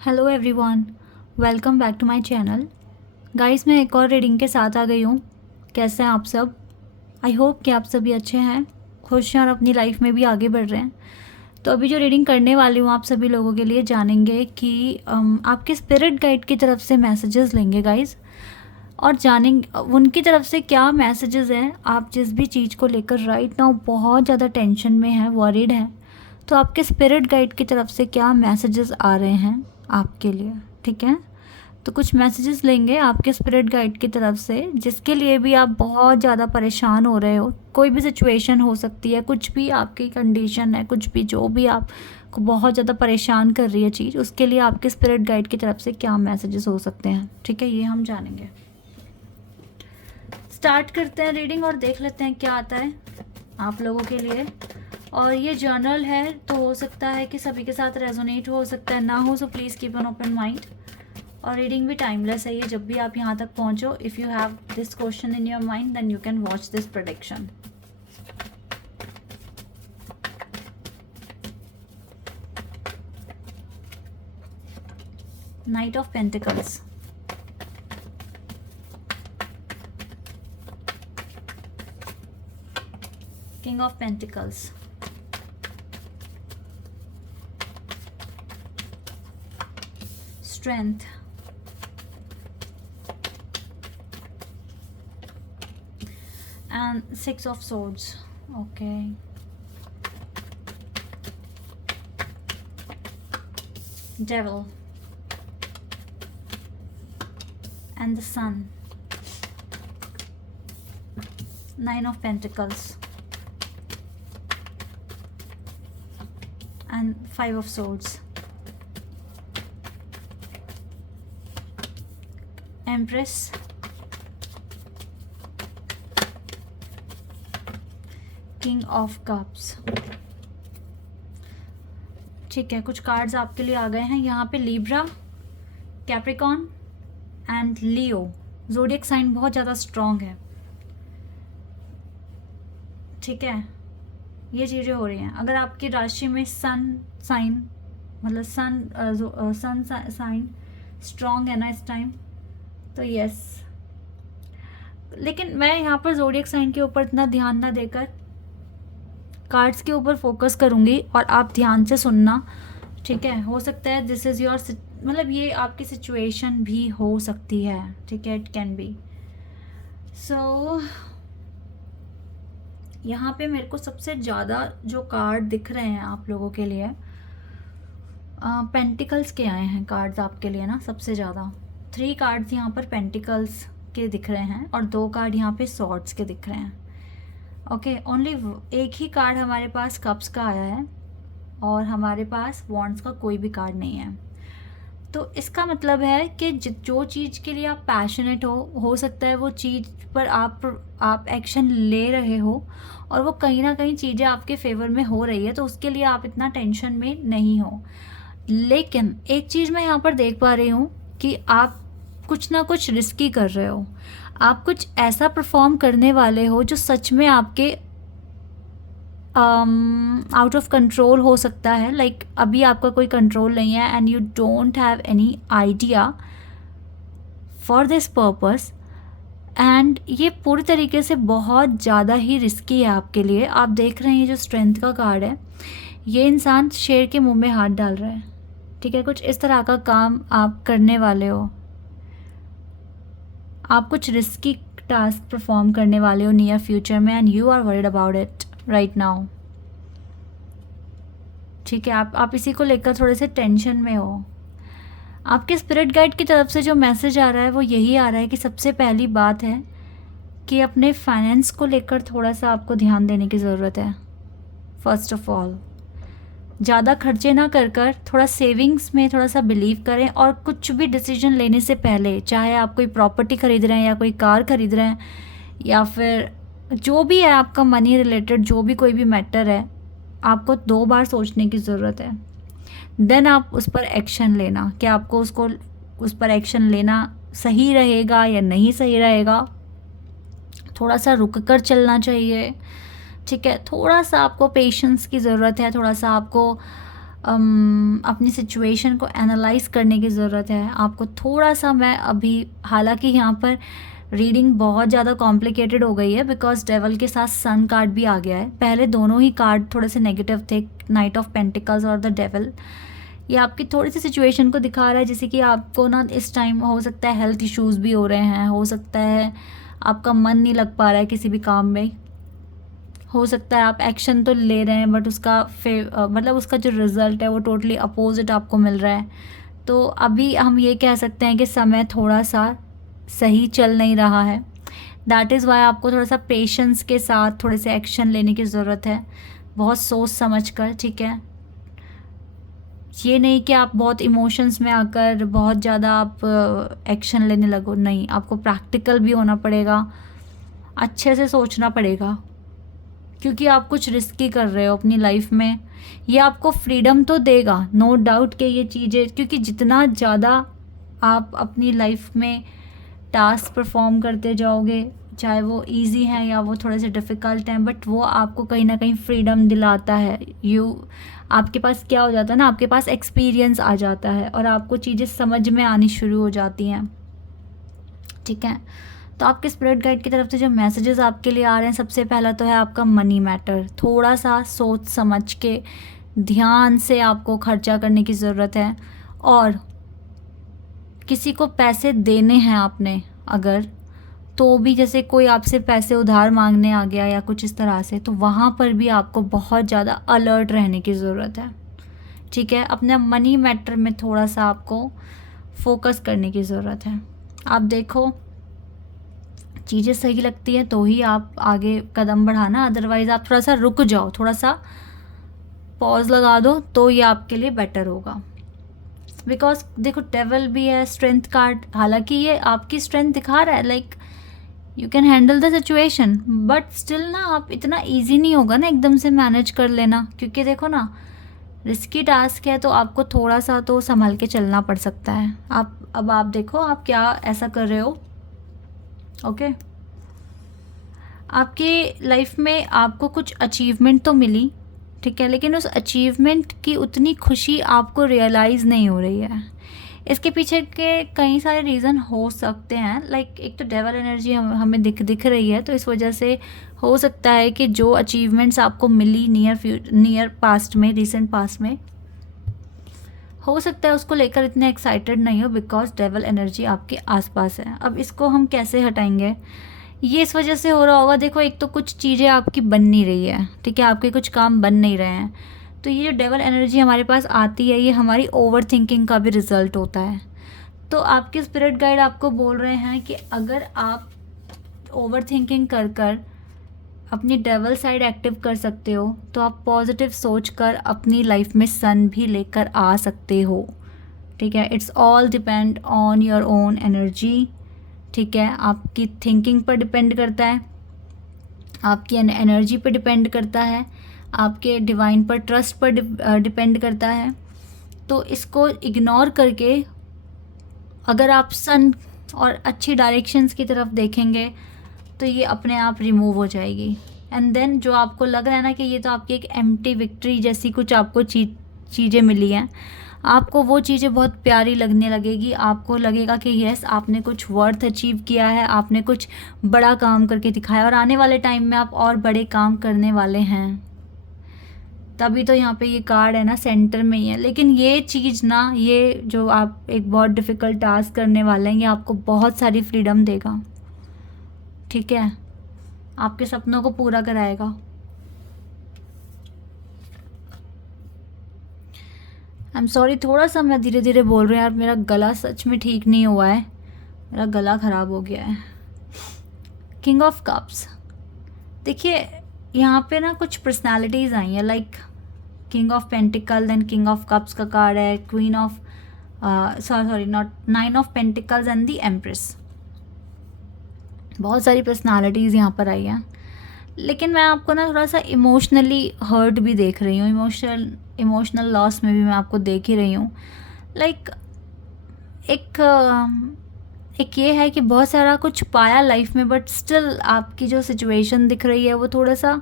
Hello everyone, welcome back to my channel. Guys, मैं एक और रीडिंग के साथ आ गई हूँ। कैसे हैं आप सब? आई होप कि आप सभी अच्छे हैं, खुश हैं और अपनी लाइफ में भी आगे बढ़ रहे हैं। तो अभी जो रीडिंग करने वाली हूँ आप सभी लोगों के लिए जानेंगे कि आपके स्पिरिट गाइड की तरफ से मैसेजेस लेंगे गाइस, और जानेंगे उनकी तरफ से क्या मैसेजेस हैं। आप जिस भी चीज़ को लेकर राइट नाउ बहुत ज़्यादा टेंशन में हैं, वरीड हैं, तो आपके स्पिरिट गाइड की तरफ से क्या मैसेजेस आ रहे हैं आपके लिए। ठीक है, तो कुछ मैसेजेस लेंगे आपके स्पिरिट गाइड की तरफ से, जिसके लिए भी आप बहुत ज़्यादा परेशान हो रहे हो। कोई भी सिचुएशन हो सकती है, कुछ भी आपकी कंडीशन है, कुछ भी जो भी आपको बहुत ज़्यादा परेशान कर रही है चीज़, उसके लिए आपके स्पिरिट गाइड की तरफ से क्या मैसेजेस हो सकते हैं। ठीक है, ये हम जानेंगे। स्टार्ट करते हैं रीडिंग और देख लेते हैं क्या आता है आप लोगों के लिए। और ये जर्नल है तो हो सकता है कि सभी के साथ रेजोनेट हो सकता है ना हो, so please keep an open mind. और रीडिंग भी टाइमलेस है ये, जब भी आप यहाँ तक पहुँचो, if you have this question in your mind then you can watch this prediction. Knight of pentacles, king of pentacles, strength, and six of swords. Okay, devil and the sun, nine of pentacles and five of swords, empress, king of cups। ठीक है, कुछ cards आपके लिए आ गए हैं यहाँ पे। Libra, Capricorn and Leo. Zodiac sign बहुत ज़्यादा स्ट्रॉन्ग है। ठीक है, ये चीज़ें हो रही हैं। अगर आपकी राशि में सन साइन, मतलब सन साइन स्ट्रॉन्ग है ना इस टाइम, तो यस। लेकिन मैं यहाँ पर ज़ोडिएक साइन के ऊपर इतना ध्यान ना देकर कार्ड्स के ऊपर फोकस करूँगी, और आप ध्यान से सुनना। ठीक है, हो सकता है दिस इज़ योर, मतलब ये आपकी सिचुएशन भी हो सकती है। ठीक है, इट कैन बी। सो यहाँ पे मेरे को सबसे ज़्यादा जो कार्ड दिख रहे हैं आप लोगों के लिए, पेंटिकल्स के आए हैं कार्ड्स आपके लिए ना सबसे ज़्यादा। 3 कार्ड्स यहाँ पर पेंटिकल्स के दिख रहे हैं और 2 कार्ड यहाँ पे सॉर्ड्स के दिख रहे हैं। ओके, ओनली एक ही कार्ड हमारे पास कप्स का आया है और हमारे पास वॉन्ड्स का कोई भी कार्ड नहीं है। तो इसका मतलब है कि जो चीज़ के लिए आप पैशनेट हो सकता है वो चीज़ पर आप एक्शन ले रहे हो और वो कहीं ना कहीं चीज़ें आपके फेवर में हो रही है, तो उसके लिए आप इतना टेंशन में नहीं हो। लेकिन एक चीज़ मैं यहाँ पर देख पा रही हूँ कि आप कुछ ना कुछ रिस्की कर रहे हो। आप कुछ ऐसा परफॉर्म करने वाले हो जो सच में आपके आउट ऑफ कंट्रोल हो सकता है। लाइक अभी आपका कोई कंट्रोल नहीं है and you don't have any idea for this purpose, and ये पूरी तरीके से बहुत ज़्यादा ही रिस्की है आपके लिए। आप देख रहे हैं जो स्ट्रेंथ का कार्ड है, ये इंसान शेर के मुंह में हाथ डाल रहा है। ठीक है, कुछ इस तरह का काम आप करने वाले हो। आप कुछ रिस्की टास्क परफॉर्म करने वाले हो नियर फ्यूचर में, and you are worried about it right now. ठीक है, आप इसी को लेकर थोड़े से टेंशन में हो। आपके स्पिरिट गाइड की तरफ से जो मैसेज आ रहा है वो यही आ रहा है कि सबसे पहली बात है कि अपने फाइनेंस को लेकर थोड़ा सा आपको ध्यान देने की ज़रूरत है। फर्स्ट ऑफ ऑल, ज़्यादा खर्चे ना कर थोड़ा सेविंग्स में थोड़ा सा बिलीव करें, और कुछ भी डिसीजन लेने से पहले, चाहे आप कोई प्रॉपर्टी खरीद रहे हैं या कोई कार खरीद रहे हैं या फिर जो भी है आपका मनी रिलेटेड जो भी कोई भी मैटर है, आपको 2 बार सोचने की ज़रूरत है। देन आप उस पर एक्शन लेना कि आपको उस पर एक्शन लेना सही रहेगा या नहीं सही रहेगा। थोड़ा सा रुक कर चलना चाहिए। ठीक है, थोड़ा सा आपको पेशेंस की ज़रूरत है, थोड़ा सा आपको अपनी सिचुएशन को एनालाइज करने की ज़रूरत है आपको थोड़ा सा। मैं अभी हालांकि यहाँ पर रीडिंग बहुत ज़्यादा कॉम्प्लिकेटेड हो गई है बिकॉज डेवल के साथ सन कार्ड भी आ गया है। पहले दोनों ही कार्ड थोड़े से नेगेटिव थे, नाइट ऑफ पेंटिकल्स और द डेवल। ये आपकी थोड़ी सी सिचुएशन को दिखा रहा है जैसे कि आपको ना इस टाइम हो सकता है हेल्थ इश्यूज़ भी हो रहे हैं, हो सकता है आपका मन नहीं लग पा रहा है किसी भी काम में, हो सकता है आप एक्शन तो ले रहे हैं बट उसका मतलब उसका जो रिज़ल्ट है वो टोटली अपोजिट आपको मिल रहा है। तो अभी हम ये कह सकते हैं कि समय थोड़ा सा सही चल नहीं रहा है। दैट इज़ वाई आपको थोड़ा सा पेशेंस के साथ थोड़े से एक्शन लेने की ज़रूरत है, बहुत सोच समझ कर, ठीक है। ये नहीं कि आप बहुत इमोशंस में आकर बहुत ज़्यादा आप एक्शन लेने लगो, नहीं, आपको प्रैक्टिकल भी होना पड़ेगा, अच्छे से सोचना पड़ेगा क्योंकि आप कुछ रिस्की कर रहे हो अपनी लाइफ में। ये आपको फ्रीडम तो देगा, नो डाउट कि ये चीज़ें, क्योंकि जितना ज़्यादा आप अपनी लाइफ में टास्क परफॉर्म करते जाओगे, चाहे वो इजी हैं या वो थोड़े से डिफ़िकल्ट हैं, बट वो आपको कहीं ना कहीं फ्रीडम दिलाता है। आपके पास क्या हो जाता है ना, आपके पास एक्सपीरियंस आ जाता है और आपको चीज़ें समझ में आनी शुरू हो जाती हैं, ठीक है। तो आपके स्पिरिट गाइड की तरफ से जो मैसेजेस आपके लिए आ रहे हैं, सबसे पहला तो है आपका मनी मैटर। थोड़ा सा सोच समझ के ध्यान से आपको खर्चा करने की ज़रूरत है। और किसी को पैसे देने हैं आपने अगर, तो भी जैसे कोई आपसे पैसे उधार मांगने आ गया या कुछ इस तरह से, तो वहाँ पर भी आपको बहुत ज़्यादा अलर्ट रहने की ज़रूरत है, ठीक है। अपने मनी मैटर में थोड़ा सा आपको फोकस करने की ज़रूरत है। आप देखो चीज़ें सही लगती है तो ही आप आगे कदम बढ़ाना, अदरवाइज़ आप थोड़ा सा रुक जाओ, थोड़ा सा पॉज लगा दो, तो ये आपके लिए बेटर होगा। बिकॉज देखो डेवल भी है, स्ट्रेंथ कार्ड, हालांकि ये आपकी स्ट्रेंथ दिखा रहा है, like you can handle the situation, but still ना आप इतना ईजी नहीं होगा ना एकदम से मैनेज कर लेना, क्योंकि देखो ना रिस्की टास्क है तो आपको थोड़ा सा तो संभल के चलना पड़ सकता है। अब आप देखो आप क्या ऐसा कर रहे हो, ओके। आपकी लाइफ में आपको कुछ अचीवमेंट तो मिली, ठीक है, लेकिन उस अचीवमेंट की उतनी खुशी आपको रियलाइज़ नहीं हो रही है। इसके पीछे के कई सारे रीज़न हो सकते हैं, लाइक एक तो डेवल एनर्जी हमें दिख रही है, तो इस वजह से हो सकता है कि जो अचीवमेंट्स आपको मिली नियर पास्ट में, रिसेंट पास्ट में, हो सकता है उसको लेकर इतने एक्साइटेड नहीं हो बिकॉज डेवल एनर्जी आपके आसपास है। अब इसको हम कैसे हटाएंगे, ये इस वजह से हो रहा होगा, देखो एक तो कुछ चीज़ें आपकी बन नहीं रही है, ठीक है, आपके कुछ काम बन नहीं रहे हैं, तो ये जो डेवल एनर्जी हमारे पास आती है ये हमारी ओवर थिंकिंग का भी रिज़ल्ट होता है। तो आपके स्पिरिट गाइड आपको बोल रहे हैं कि अगर आप ओवर थिंकिंग कर कर अपनी डेवल साइड एक्टिव कर सकते हो तो आप पॉजिटिव सोच कर अपनी लाइफ में सन भी लेकर आ सकते हो, ठीक है। It's all depend on your own energy, ठीक है, आपकी थिंकिंग पर डिपेंड करता है, आपकी एनर्जी पर डिपेंड करता है, आपके डिवाइन पर ट्रस्ट पर डिपेंड करता है। तो इसको इग्नोर करके अगर आप सन और अच्छी डायरेक्शंस की तरफ देखेंगे तो ये अपने आप रिमूव हो जाएगी। एंड देन जो आपको लग रहा है ना कि ये तो आपकी एक एम्प्टी विक्ट्री जैसी कुछ आपको चीज़ें मिली हैं, आपको वो चीज़ें बहुत प्यारी लगने लगेगी, आपको लगेगा कि यस आपने कुछ वर्थ अचीव किया है, आपने कुछ बड़ा काम करके दिखाया और आने वाले टाइम में आप और बड़े काम करने वाले हैं। तभी तो यहाँ पे ये कार्ड है ना सेंटर में ही है। लेकिन ये चीज़ ना, ये जो आप एक बहुत डिफ़िकल्ट टास्क करने वाले हैं, ये आपको बहुत सारी फ्रीडम देगा, ठीक है, आपके सपनों को पूरा कराएगा। आई एम सॉरी, थोड़ा सा मैं धीरे धीरे बोल रही हूँ यार, मेरा गला सच में ठीक नहीं हुआ है, मेरा गला ख़राब हो गया है। किंग ऑफ कप्स, देखिए यहाँ पे ना कुछ पर्सनालिटीज़ आई हैं, like king of pentacle, then king of cups का कार्ड है, queen of sorry not nine of pentacles and the empress. बहुत सारी पर्सनालिटीज़ यहाँ पर आई हैं, लेकिन मैं आपको ना थोड़ा सा इमोशनली हर्ट भी देख रही हूँ, इमोशनल लॉस में भी मैं आपको देख ही रही हूँ। लाइक एक ये है कि बहुत सारा कुछ पाया लाइफ में, बट स्टिल आपकी जो सिचुएशन दिख रही है वो थोड़ा सा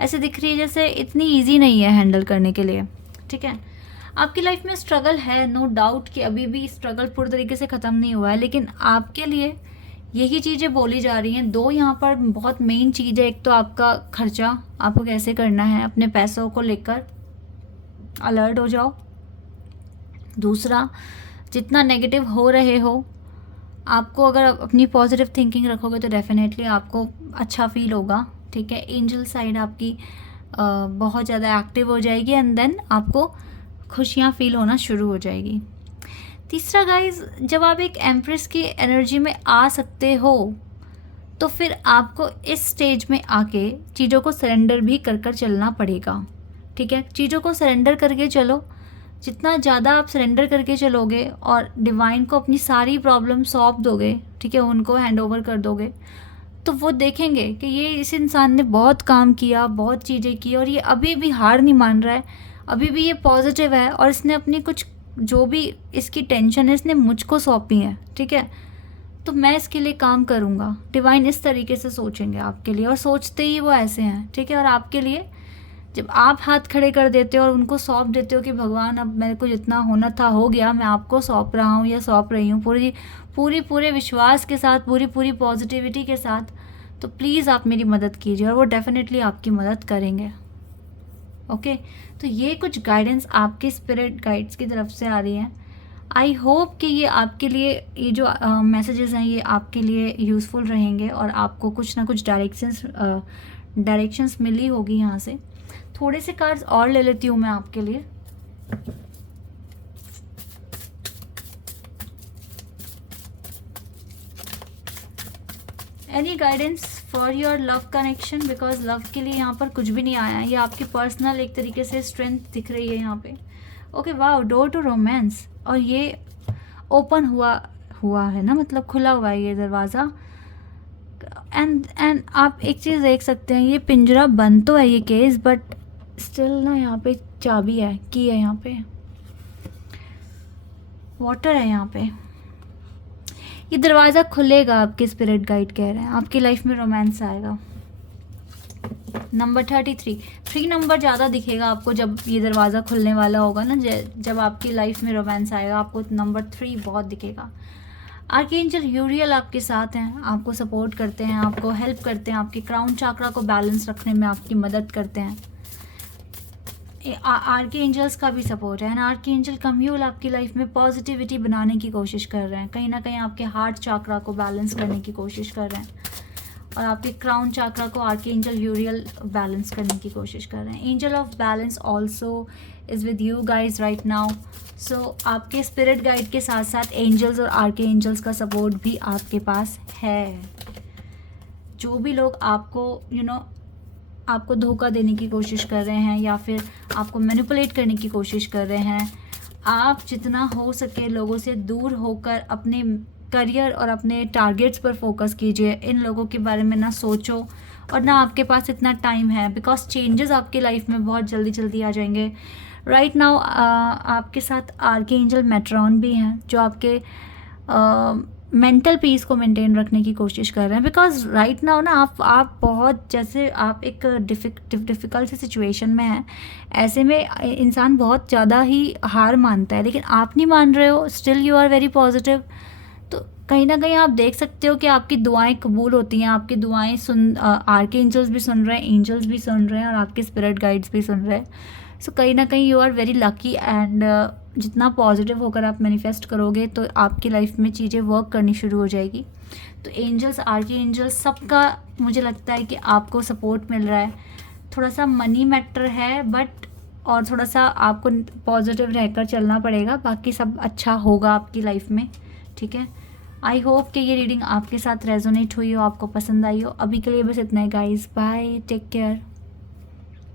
ऐसे दिख रही है जैसे इतनी इजी नहीं है हैंडल करने के लिए, ठीक है। आपकी लाइफ में स्ट्रगल है, नो डाउट कि अभी भी स्ट्रगल पूरी तरीके से ख़त्म नहीं हुआ है, लेकिन आपके लिए यही चीज़ें बोली जा रही हैं। दो यहाँ पर बहुत मेन चीज़ है। एक तो आपका खर्चा आपको कैसे करना है, अपने पैसों को लेकर अलर्ट हो जाओ। दूसरा, जितना नेगेटिव हो रहे हो, आपको अगर अपनी पॉजिटिव थिंकिंग रखोगे तो डेफिनेटली आपको अच्छा फील होगा, ठीक है। एंजल साइड आपकी बहुत ज़्यादा एक्टिव हो जाएगी एंड देन आपको खुशियाँ फील होना शुरू हो जाएगी। तीसरा गाइज, जब आप एक एम्प्रेस की एनर्जी में आ सकते हो तो फिर आपको इस स्टेज में आके चीज़ों को सरेंडर भी कर कर चलना पड़ेगा, ठीक है। चीज़ों को सरेंडर करके चलो। जितना ज़्यादा आप सरेंडर करके चलोगे और डिवाइन को अपनी सारी प्रॉब्लम सौंप दोगे, ठीक है, उनको हैंड ओवर कर दोगे, तो वो देखेंगे कि ये इस इंसान ने बहुत काम किया, बहुत चीज़ें की और ये अभी भी हार नहीं मान रहा है, अभी भी ये पॉजिटिव है और इसने अपनी कुछ जो भी इसकी टेंशन है इसने मुझको सौंपी है, ठीक है, तो मैं इसके लिए काम करूँगा। डिवाइन इस तरीके से सोचेंगे आपके लिए और सोचते ही वो ऐसे हैं, ठीक है। और आपके लिए जब आप हाथ खड़े कर देते हो और उनको सौंप देते हो कि भगवान अब मेरे को जितना होना था हो गया, मैं आपको सौंप रहा हूँ या सौंप रही हूँ पूरे विश्वास के साथ, पूरी पॉजिटिविटी के साथ, तो प्लीज़ आप मेरी मदद कीजिए और वो डेफिनेटली आपकी मदद करेंगे। ओके, तो ये कुछ गाइडेंस आपके स्पिरिट गाइड्स की तरफ से आ रही है। आई होप कि ये आपके लिए, ये जो मैसेजेस हैं ये आपके लिए यूज़फुल रहेंगे और आपको कुछ ना कुछ डायरेक्शंस मिली होगी यहाँ से। थोड़े से कार्ड्स और ले लेती हूँ मैं आपके लिए। Any guidance for your love connection, because love के लिए यहाँ पर कुछ भी नहीं आया है। ये आपकी पर्सनल एक तरीके से स्ट्रेंथ दिख रही है यहाँ पे। Okay, wow, door to romance, और ये ओपन हुआ है ना, मतलब खुला हुआ है ये दरवाज़ा। एंड आप एक चीज़ देख सकते हैं, ये पिंजरा बंद तो है ये केस, बट स्टिल ना यहाँ पे चाबी है, की है, यहाँ पे वाटर है, यहाँ पे ये दरवाज़ा खुलेगा। आपके स्पिरिट गाइड कह रहे हैं आपकी लाइफ में रोमांस आएगा। नंबर 33, 3 नंबर ज़्यादा दिखेगा आपको जब ये दरवाज़ा खुलने वाला होगा ना, जब आपकी लाइफ में रोमांस आएगा आपको नंबर 3 बहुत दिखेगा। आर्कएंजल यूरियल आपके साथ हैं, आपको सपोर्ट करते हैं, आपको हेल्प करते हैं, आपके क्राउन चाकरा को बैलेंस रखने में आपकी मदद करते हैं। आर्कएंजल्स का भी सपोर्ट है एंड आर्कएंजल कम्यूल आपकी लाइफ में पॉजिटिविटी बनाने की कोशिश कर रहे हैं, कहीं ना कहीं आपके हार्ट चाकरा को बैलेंस करने की कोशिश कर रहे हैं और आपके क्राउन चाकरा को आर्कएंजल यूरियल बैलेंस करने की कोशिश कर रहे हैं। Angel of balance also is with you guys right now. So आपके स्पिरिट गाइड के साथ साथ एंजल्स और आर्कएंजल्स का सपोर्ट भी आपके पास है। जो भी लोग आपको आपको धोखा देने की कोशिश कर रहे हैं या फिर आपको मैनिपुलेट करने की कोशिश कर रहे हैं, आप जितना हो सके लोगों से दूर होकर अपने करियर और अपने टारगेट्स पर फोकस कीजिए। इन लोगों के बारे में ना सोचो और ना आपके पास इतना टाइम है, बिकॉज चेंजेस आपकी लाइफ में बहुत जल्दी जल्दी आ जाएंगे। राइट नाउ आपके साथ आर्कएंजल मेट्रॉन भी हैं जो आपके मेंटल पीस को मेंटेन रखने की कोशिश कर रहे हैं, बिकॉज राइट नाउ ना आप बहुत, जैसे आप एक डिफ़िकल्ट सी सिचुएशन में हैं, ऐसे में इंसान बहुत ज़्यादा ही हार मानता है, लेकिन आप नहीं मान रहे हो, still you are very positive. तो कहीं ना कहीं आप देख सकते हो कि आपकी दुआएं कबूल होती हैं, आपकी दुआएं आर्कएंजल्स भी सुन रहे हैं, एंजल्स भी सुन रहे हैं और आपके स्पिरिट गाइड्स भी सुन रहे हैं। सो कहीं ना कहीं you are very lucky and जितना पॉजिटिव होकर आप मैनिफेस्ट करोगे तो आपकी लाइफ में चीज़ें वर्क करनी शुरू हो जाएगी। तो एंजल्स, आर्कएंजल्स, सबका मुझे लगता है कि आपको सपोर्ट मिल रहा है। थोड़ा सा मनी मैटर है बट, और थोड़ा सा आपको पॉजिटिव रहकर चलना पड़ेगा, बाकी सब अच्छा होगा आपकी लाइफ में, ठीक है। आई होप कि ये रीडिंग आपके साथ रेजोनेट हुई हो, आपको पसंद आई हो। अभी के लिए बस इतना ही गाइज, बाय, टेक केयर।